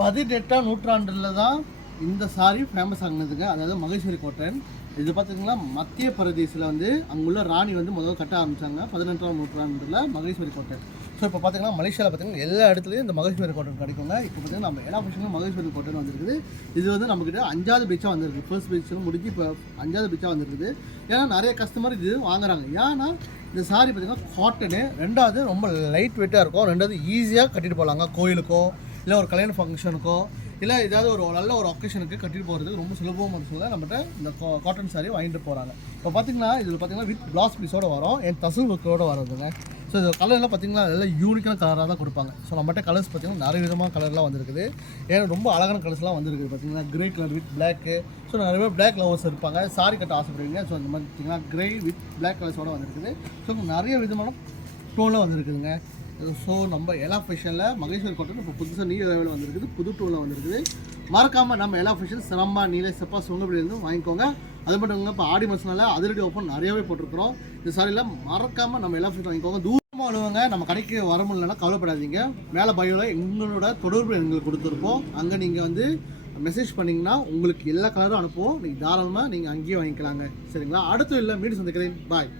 18ஆம் நூற்றாண்டில் தான் இந்த சாரி ஃபேமஸ் ஆகினதுங்க. அதாவது மகேஸ்வரி காட்டன். இது பார்த்திங்கன்னா மத்திய பிரதேசில் வந்து அங்குள்ள ராணி வந்து முதல்ல கட்ட ஆரம்பித்தாங்க 18ஆம் நூற்றாண்டில் மகேஸ்வரி காட்டன். ஸோ இப்போ பார்த்திங்கன்னா மலேசியாவில் பார்த்திங்கன்னா எல்லா இடத்துலையும் இந்த மகேஸ்வரி காட்டன் கிடைக்குங்க. இப்போ பார்த்திங்கன்னா நம்ம எல்லா ஃபங்க்ஷனும் மகேஸ்வரி காட்டன் வந்துருக்குது. இது வந்து நம்மக்கிட்ட 5வது பீச்சாக வந்துருக்கு. ஃபர்ஸ்ட் பீச்சில் முடிஞ்சு இப்போ 5வது பீச்சாக வந்துருக்குது. ஏன்னா நிறைய கஸ்டமர் இது வாங்குறாங்க. ஏன்னா இந்த சாரி பார்த்திங்கன்னா காட்டனு, ரெண்டாவது ரொம்ப லைட் வெயிட்டாக இருக்கும், ரெண்டாவது ஈஸியாக கட்டிட்டு போகலாங்க. கோயிலுக்கோ இல்லை ஒரு கல்யாண ஃபங்க்ஷனுக்கோ இல்லை ஏதாவது ஒரு நல்ல ஒரு ஒகேஷனுக்கு கட்டிட்டு போகிறதுக்கு ரொம்ப சுலபமாக சொல்ல நம்மகிட்ட இந்த காட்டன் சாரி வாங்கிட்டு போகிறாங்க. இப்போ பார்த்திங்கன்னா இதில் பார்த்திங்கன்னா வித் பிளாஸ் பீஸோடு வரும், என் தசல் ஒர்க்கோடு வரதுங்க. ஸோ இது கலர்லாம் பார்த்திங்கன்னா எல்லாம் யூனிக்கான கலராக தான் கொடுப்பாங்க. ஸோ நம்மகிட்ட கலர்ஸ் பார்த்திங்கன்னா நிறைய விதமான கலர்லாம் வந்துருக்குது. ஏன்னா ரொம்ப அழகான கலர்ஸ்லாம் வந்துருக்குது. பார்த்திங்கன்னா grey colour with black. So நிறைய பேர் பிளாக் லவர்ஸ் இருப்பாங்க, சாரி கட்ட ஆசைப்படுவீங்க. ஸோ அந்த மாதிரி பார்த்திங்கன்னா க்ரே வித் பிளாக் கலர்ஸோடு வந்துருக்குது. ஸோ நிறைய விதமான டோனில் வந்துருக்குதுங்க. ஸோ நம்ம எல்லா ஃபேஷனில் மகேஸ்வரி காட்டன் இப்போ புதுசாக நியூ லெவலில் வந்துருக்குது, புது டூலில் வந்துருக்குது. மறக்காமல் நம்ம எல்லா ஃபேஷன் சிரம்பா நீலை செப்பா சுங்கப்படியிலேருந்து வாங்கிக்கோங்க. அது மட்டும் இல்லைங்க, இப்போ ஆடி மாதம்னால அதிரடி ஓப்பன் நிறையாவே போட்டிருக்கிறோம். இந்த சாரியில் மறக்காமல் நம்ம எல்லா ஃபேஷன் வாங்கிக்கோங்க. தூரமாக வருவாங்க, நம்ம கடைக்கு வர முடியலன்னா கவலைப்படாதீங்க. மேலே பயோவில் எங்களோட தொடர்பு எங்களுக்கு கொடுத்துருப்போம். அங்கே நீங்கள் வந்து மெசேஜ் பண்ணிங்கன்னா உங்களுக்கு எல்லா கலரும் அனுப்புவோம். நீங்கள் தாராளமாக நீங்கள் அங்கேயே வாங்கிக்கலாங்க. சரிங்களா? அடுத்து இல்லை மீண்டும் சந்திக்கிறேன். பாய்.